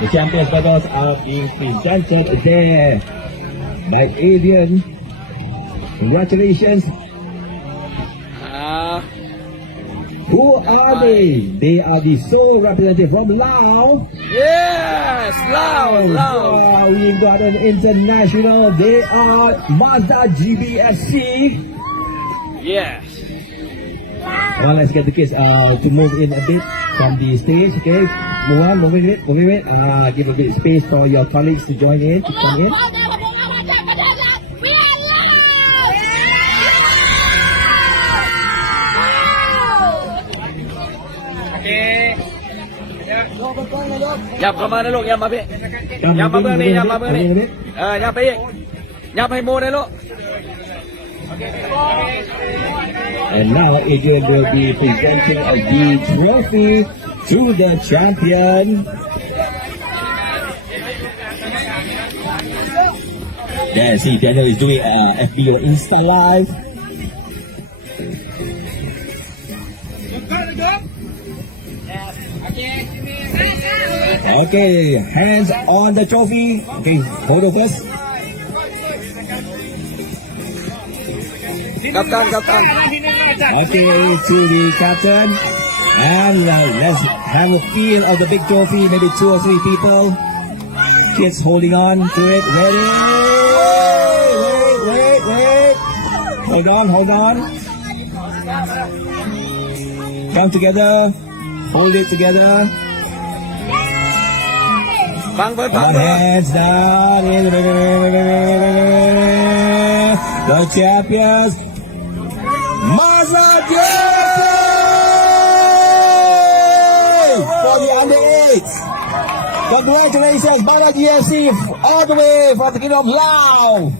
The champions medals are being presented there by Adrian. Congratulations. Who are they? They are the sole representative from Laos. Yes, Lao. We've got an international. They are Mazda GBSC. Yes. Well, let's get the kids to move in a bit from the stage. Okay, move in it. Give a bit of space for your colleagues to join in, to come in. Nhậpเข้ามานะลูกยับมาพี่ยับมาเบื้องนี้ยับมาเบื้องนี้ยับไปอีกยับให้โมได้ลูก And now Adrian will be presenting the trophy to the champion. There, see, Daniel is doing FBO Insta Live. Okay, hands on the trophy. Okay, hold it first. Captain. Okay, to the captain. And let's have a feel of the big trophy. Maybe 2 or 3 people. Kids holding on to it. Ready? Wait. Hold on. Come together. Hold it together. Hands down. The champions. Mazda for the under-8. Congratulations, Mazda GSC, all the way from the kingdom of Laos.